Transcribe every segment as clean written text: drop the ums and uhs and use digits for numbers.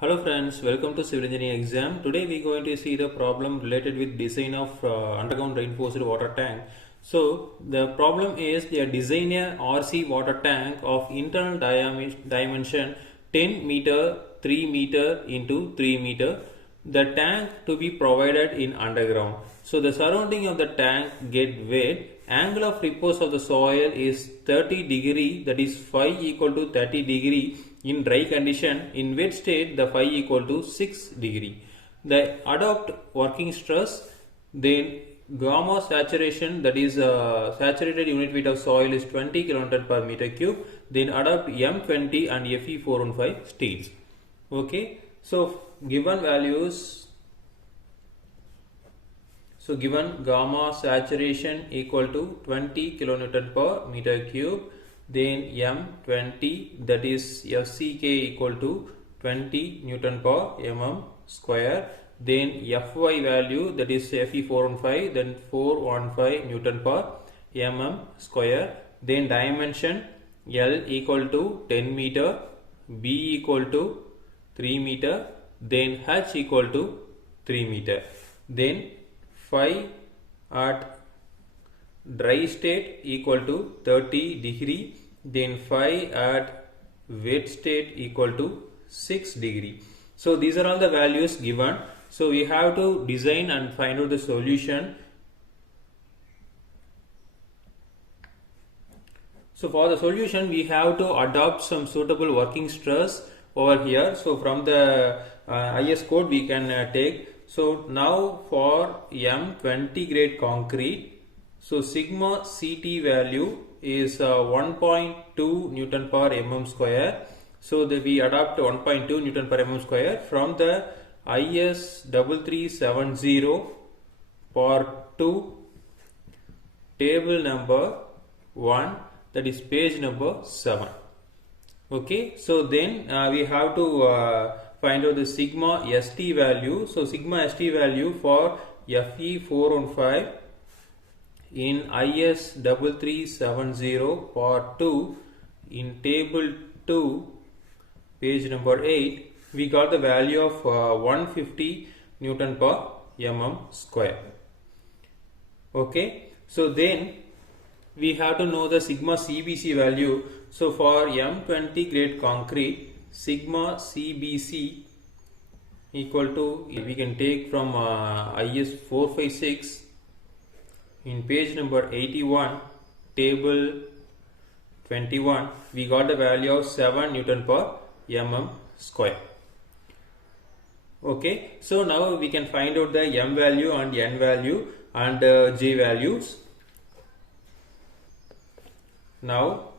Hello friends, welcome to civil engineering exam. Today we are going to see the problem related with design of underground reinforced water tank. So the problem is they design a RC water tank of internal dimension 10 meter, 3 meter into 3 meter. The tank to be provided in underground. So the surrounding of the tank get wet. Angle of repose of the soil is 30 degree, that is phi equal to 30 degree in dry condition. In wet state the phi equal to 6 degree. The adopt working stress, then gamma saturation, that is saturated unit weight of soil is 20 kN per meter cube. Then adopt M20 and Fe415 states. Okay, so given values. So given gamma saturation equal to 20 kilonewton per meter cube, then M20, that is FCK equal to 20 Newton per mm square, then Fy value, that is Fe415, then 415 Newton per mm square, then dimension L equal to 10 meter, B equal to 3 meter, then H equal to 3 meter, then phi at dry state equal to 30 degree, then phi at wet state equal to 6 degree. So these are all the values given. So we have to design and find out the solution. So for the solution we have to adopt some suitable working stress over here. So from the IS code we can take. So now for M20 grade concrete, so sigma CT value is 1.2 Newton per mm square. So that we adopt 1.2 Newton per mm square from the IS 3370 part 2 table number 1, that is page number 7. Okay, so then we have to find out the sigma ST value. So sigma ST value for Fe415 in IS 3370 part 2 in table 2 page number 8, we got the value of 150 Newton per mm square. Okay, so then we have to know the sigma CBC value. So for M20 grade concrete, sigma CBC equal to, we can take from IS 456 in page number 81 table 21, we got the value of 7 Newton per mm square. Okay, so now we can find out the M value and N value and J values. Now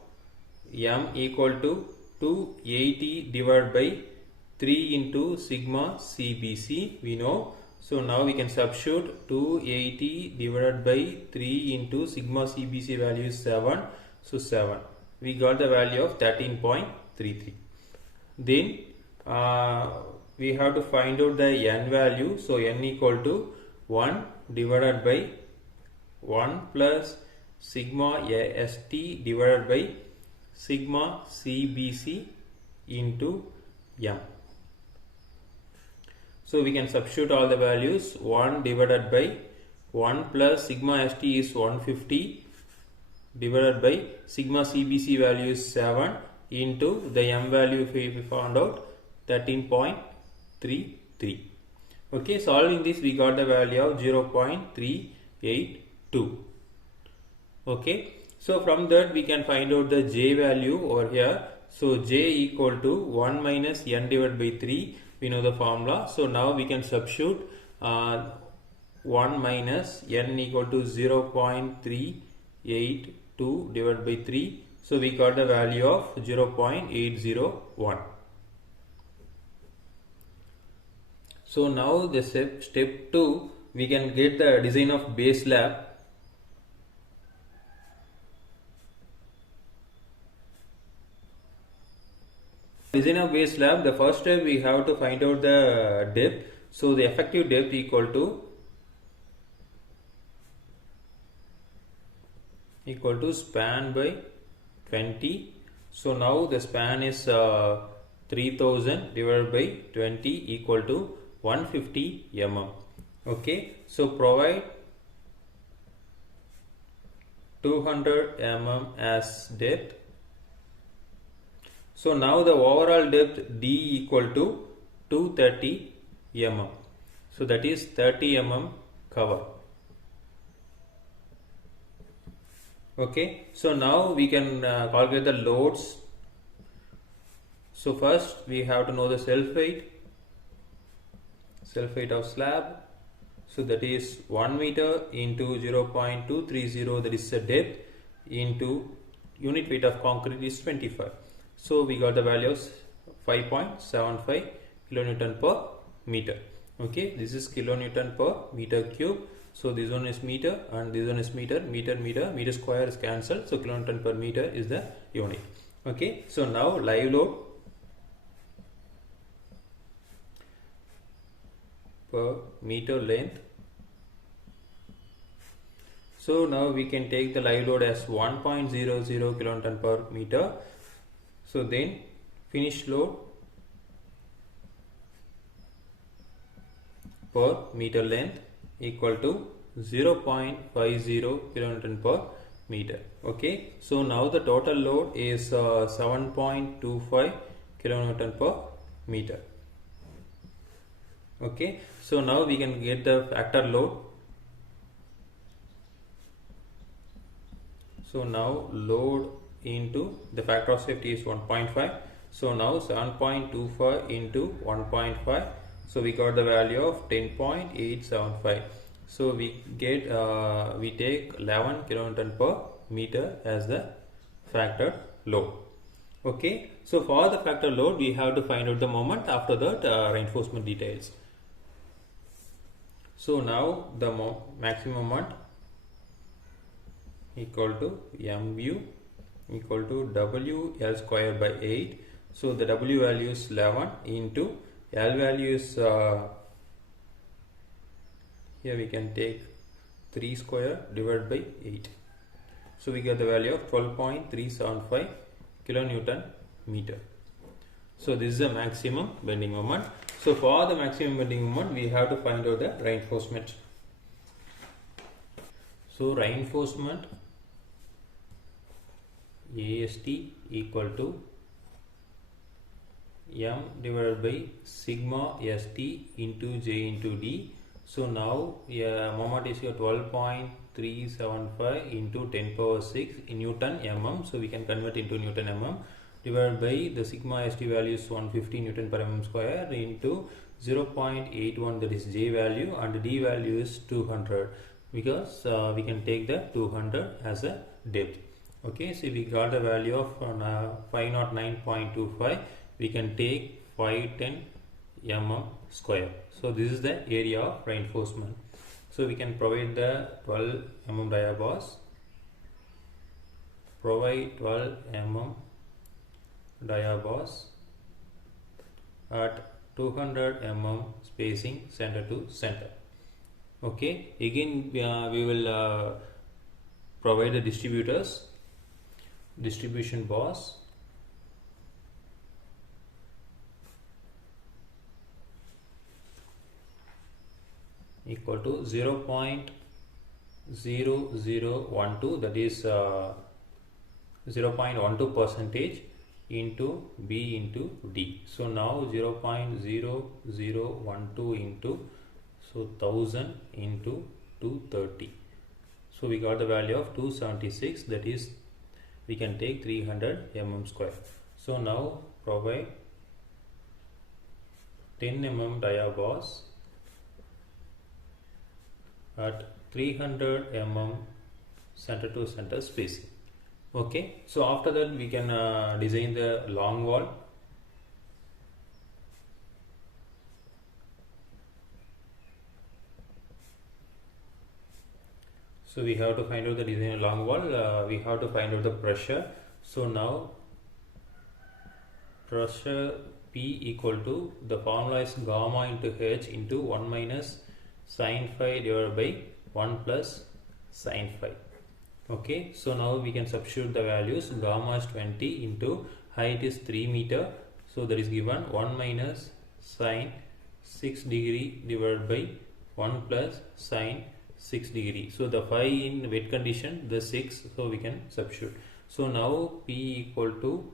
M equal to 280 divided by 3 into sigma CBC, we know. So now we can substitute 280 divided by 3 into sigma CBC value is 7. So 7. We got the value of 13.33. Then we have to find out the N value. So N equal to 1 divided by 1 plus sigma ST divided by sigma CBC into M. So we can substitute all the values. 1 divided by 1 plus sigma ST is 150 divided by sigma CBC value is 7 into the M value if we found out 13.33. Okay, solving this we got the value of 0.382. Okay, so from that we can find out the J value over here. So J equal to 1 minus N divided by 3. We know the formula. So now we can substitute 1 minus N equal to 0.382 divided by 3. So we got the value of 0.801. So now the step 2, we can get the design of base slab. Design of base slab, the first step we have to find out the depth. So the effective depth equal to span by 20. So now the span is 3000 divided by 20 equal to 150 mm. Okay, so provide 200 mm as depth. So now the overall depth D equal to 230 mm. So that is 30 mm cover. Okay, so now we can calculate the loads. So first we have to know the self weight of slab. So that is 1 meter into 0.230, that is the depth, into unit weight of concrete is 25. So we got the value of 5.75 kilonewton per meter. Okay, this is kilonewton per meter cube. So this one is meter and this one is meter. Meter square is cancelled. So kilonewton per meter is the unit. Okay, so now live load per meter length. So now we can take the live load as 1.00 kilonewton per meter. So then finished load per meter length equal to 0.50 kilonewton per meter. Okay, so now the total load is 7.25 kilonewton per meter. Okay, so now we can get the factor load. So now load into the factor of safety is 1.5. So now 7.25 into 1.5. So we got the value of 10.875. So we get we take 11 kilonewton per meter as the factor load. Okay, so for the factor load we have to find out the moment. After that reinforcement details. So now the maximum moment equal to mu equal to W L square by 8. So the W value is 11 into L value is here we can take 3 square divided by 8. So we get the value of 12.375 kilonewton meter. So this is the maximum bending moment. So for the maximum bending moment we have to find out the reinforcement. So reinforcement AST equal to M divided by sigma ST into J into D. So now moment is your 12.375 into 10 power 6 in Newton mm. So we can convert into Newton mm, divided by the sigma ST value is 150 Newton per mm square into 0.81, that is J value, and D value is 200 because we can take the 200 as a depth. Okay, so we got the value of 509.25. We can take 510 mm square. So this is the area of reinforcement. So we can provide the 12 mm dia bars, provide 12 mm dia bars at 200 mm spacing center to center. Okay, again we will provide the distribution bars equal to 0.0012, that is 0.12 percentage into B into D. So now 0.0012 into 1000 into 230. So we got the value of 276, that is we can take 300 mm square. So now provide 10 mm dia bars at 300 mm center to center spacing. Okay, so after that we can design the long wall. So we have to find out the design of long wall. We have to find out the pressure. So now pressure P equal to, the formula is gamma into H into 1 minus sin phi divided by 1 plus sin phi. Okay, so now we can substitute the values. Gamma is 20 into height is 3 meter. So that is given 1 minus sine 6 degree divided by 1 plus sine 6 degree. So the phi in wet condition, the 6, so we can substitute. So now P equal to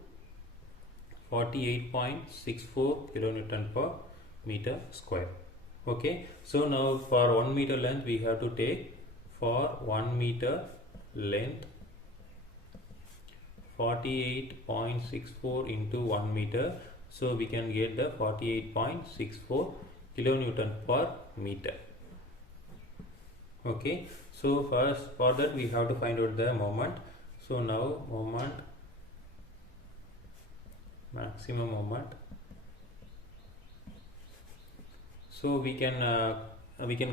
48.64 kilonewton per meter square. Okay, so now for 1 meter length we have to take, for 1 meter length 48.64 into 1 meter, so we can get the 48.64 kilonewton per meter. Okay, so first for that we have to find out the moment. So now moment, maximum moment, so we can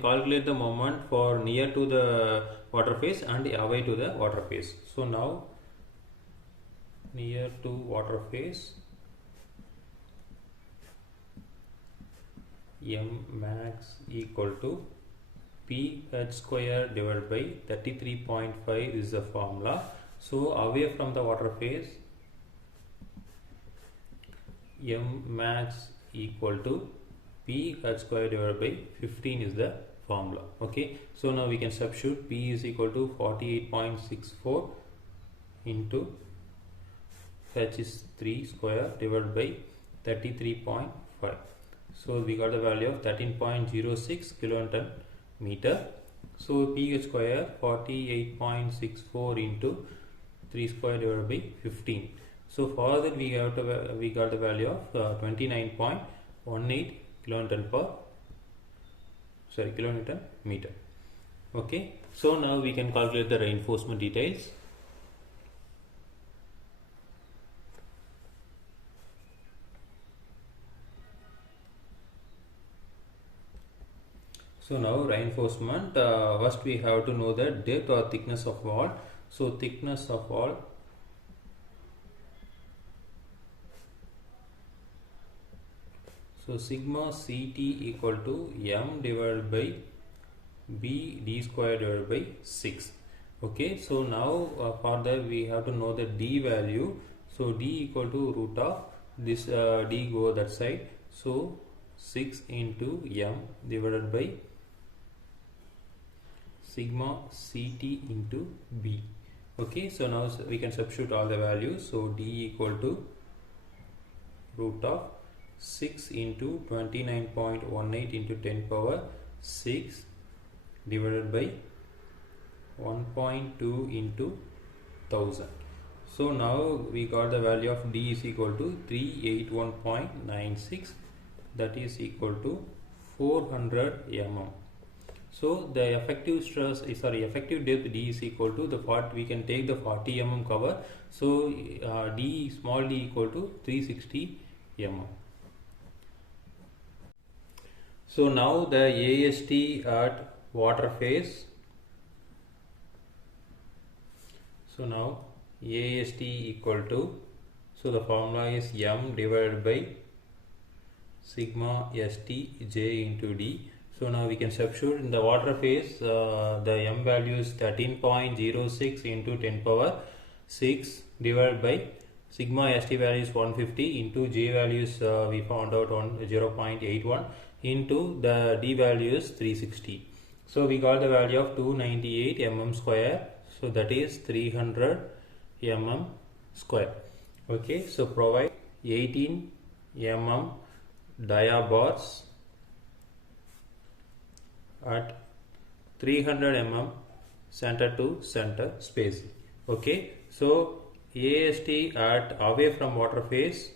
calculate the moment for near to the water phase and away to the water phase. So now near to water phase, M max equal to P h square divided by 33.5 is the formula. So away from the water phase, M max equal to P h square divided by 15 is the formula. Okay, so now we can substitute. P is equal to 48.64 into h is 3 square divided by 33.5. So we got the value of 13.06 kilonewton meter. So P square 48.64 into 3 square divided by 15. So for that we got the value of 29.18 kilonewton meter. Okay, so now we can calculate the reinforcement details. So now reinforcement, first we have to know the depth or thickness of wall. So thickness of wall, so sigma CT equal to M divided by B D square divided by 6. Okay, so now for that we have to know the D value. So D equal to root of this, D go that side, so 6 into M divided by sigma CT into B. Okay, so now we can substitute all the values. So D equal to root of 6 into 29.18 into 10 power 6 divided by 1.2 into 1000. So now we got the value of D is equal to 381.96, that is equal to 400 mm. So the effective stress is, effective depth D is equal to the we can take the 40 mm cover. So D small d equal to 360 mm. So now the AST at water phase. So now AST equal to, so the formula is M divided by sigma ST J into D. So now we can substitute in the water phase, the M value is 13.06 into 10 power 6 divided by sigma ST value is 150 into J values we found out on 0.81 into the D value is 360. So we got the value of 298 mm square. So that is 300 mm square. Okay, so provide 18 mm dia bars at 300 mm center to center spacing. Okay, so AST at away from water phase,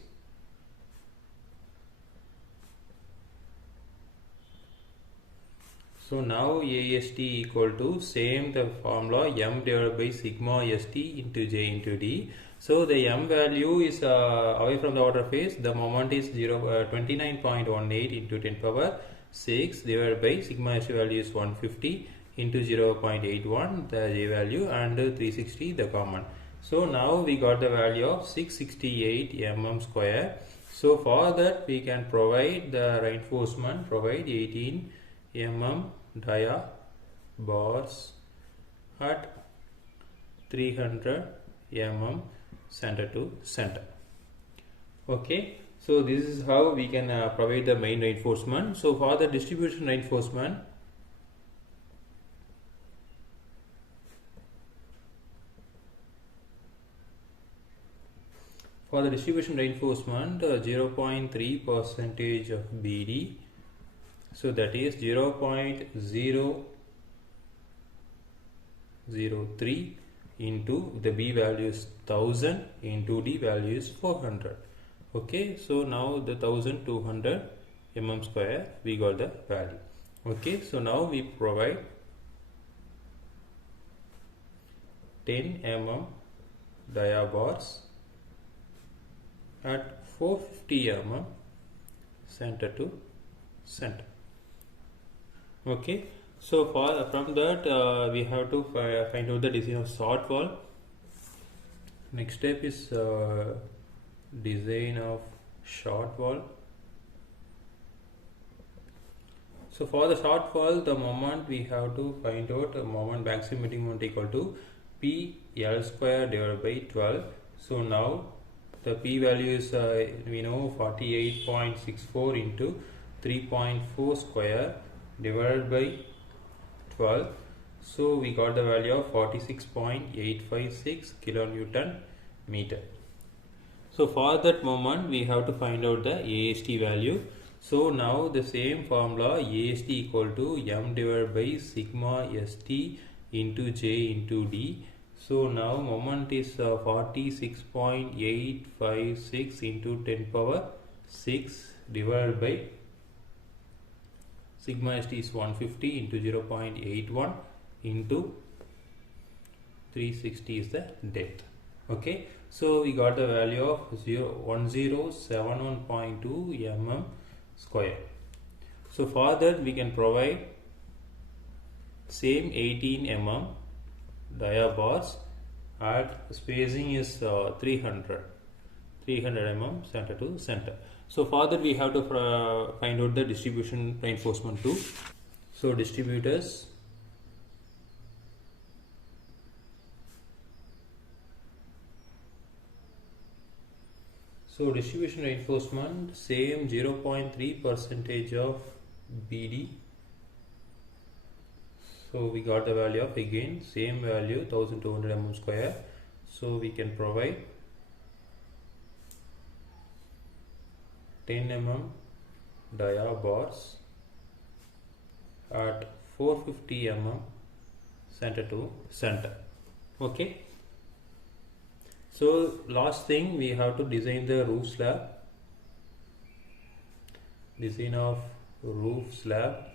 so now AST equal to same the formula M divided by sigma ST into J into D. So the M value is away from the water phase, the moment is 29.18 into 10 power 6 divided by sigma ST value is 150 into 0.81 the J value and 360 the common. So now we got the value of 668 mm square. So for that we can provide the reinforcement, provide 18 mm dia bars at 300 mm center to center. Okay, So this is how we can provide the main reinforcement. So for the distribution reinforcement, for the distribution reinforcement, 0.3 percentage of BD, so that is 0.003 into the B value is 1000 into D value is 400. Okay, so now the 1200 mm square we got the value. Okay, so now we provide 10 mm dia bars at 450 mm center to center. Okay, so from that we have to find out the design of short wall. Next step is design of short wall. So for the short wall, the moment we have to find out the moment maximum moment equal to PL square divided by 12. So now the P value is we know 48.64 into 3.4 square divided by 12. So we got the value of 46.856 kilonewton meter. So for that moment we have to find out the AST value. So now the same formula, AST equal to M divided by sigma ST into J into D. So now moment is 46.856 into 10 power 6 divided by sigma ST is 150 into 0.81 into 360 is the depth. Okay, so we got the value of 1071.2 mm square. So for that we can provide same 18 mm dia bars at spacing is 300 mm center to center. So for that we have to find out the distribution reinforcement too. So distributors, so distribution reinforcement same 0.3 percentage of BD. So we got the value of again same value 1200 mm square. So we can provide 10 mm dia bars at 450 mm center to center. Okay. So last thing we have to design the roof slab. Design of roof slab.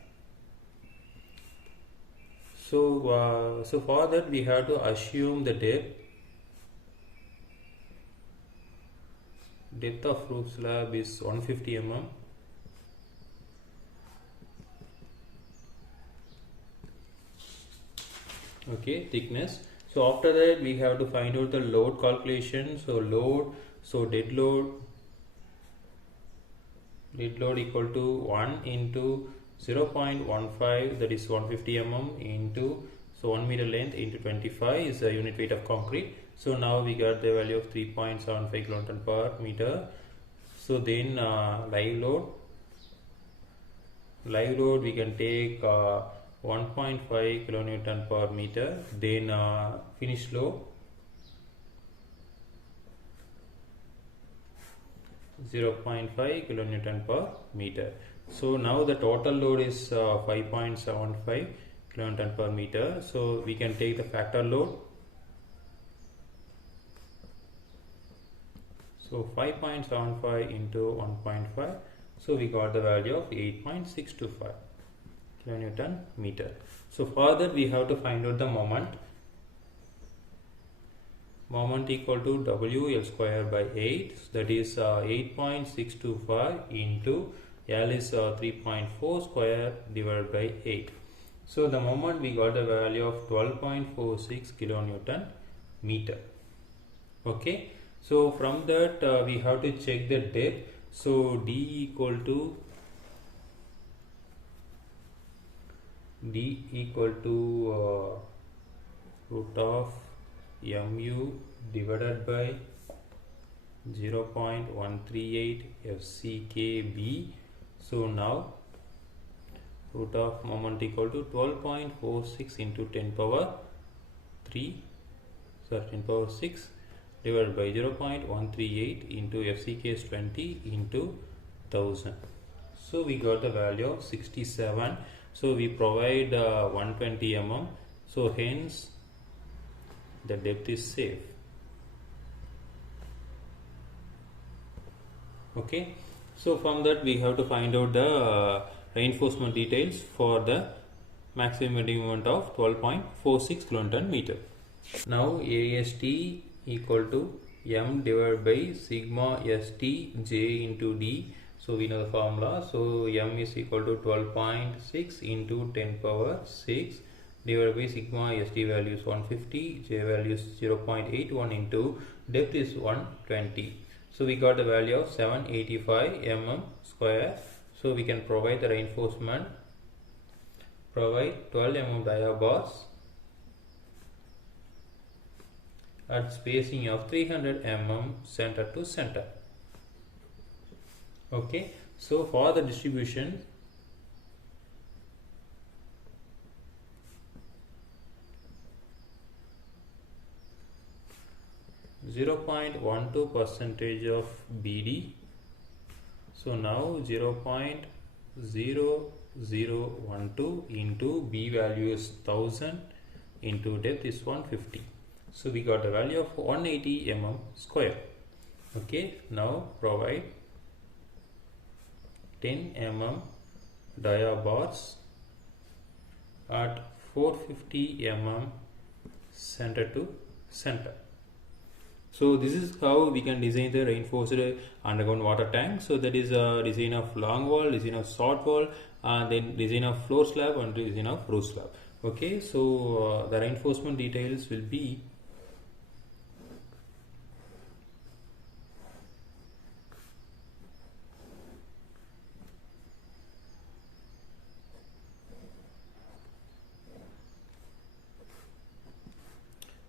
So so for that we have to assume the depth of roof slab is 150 mm. Okay, thickness. So after that we have to find out the load calculation. So dead load equal to 1 into 0.15, that is 150 mm into, so 1 meter length into 25 is the unit weight of concrete. So now we got the value of 3.75 kilonewton per meter. So then live load we can take 1.5 kilonewton per meter. Then finished load 0.5 kilonewton per meter. So now the total load is 5.75 kilonewton per meter. So we can take the factor load. So 5.75 into 1.5. So we got the value of 8.625 kilonewton meter. So for that we have to find out the moment. Moment equal to WL square by 8, that is 8.625 into L is 3.4 square divided by 8. So the moment we got the value of 12.46 kilonewton meter. Okay, so from that we have to check the depth. So D equal to root of mu divided by 0.138 FCKB. So now root of moment equal to 12.46 into 10 power 6 divided by 0.138 into FCK is 20 into 1000. So we got the value of 67. So we provide 120 mm. So hence the depth is safe. Okay. So from that we have to find out the reinforcement details for the maximum bending moment of 12.46 kilonewton meter. Now AST equal to M divided by sigma ST J into D. So we know the formula. So M is equal to 12.6 into 10 power 6 divided by sigma ST value is 150, J value is 0.81 into depth is 120. So we got the value of 785 mm square. So we can provide the reinforcement, provide 12 mm dia bars at spacing of 300 mm center to center. Okay, so for the distribution, %0.12% of BD. So now 0.0012 into B value is 1000 into depth is 150. So we got the value of 180 mm square. Okay, now provide 10 mm dia bars at 450 mm center to center. So this is how we can design the reinforced underground water tank. So that is a design of long wall, design of short wall, and then design of floor slab and design of roof slab. Okay, so the reinforcement details will be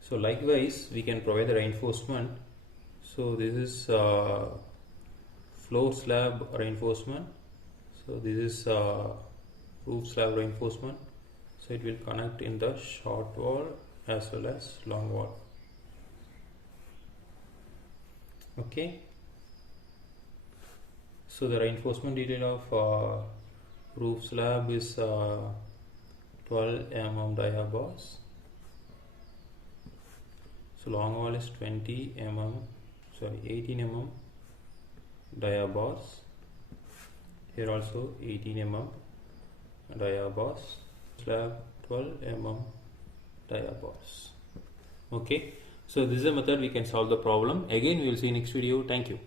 so likewise we can provide the reinforcement. So this is floor slab reinforcement. So this is roof slab reinforcement. So it will connect in the short wall as well as long wall. Okay. So the reinforcement detail of roof slab is 12 mm dia bars. So long wall is 18 mm dia bars. Here also 18 mm dia bars. Slab 12 mm dia bars. Okay, so this is a method we can solve the problem. Again we will see next video. Thank you.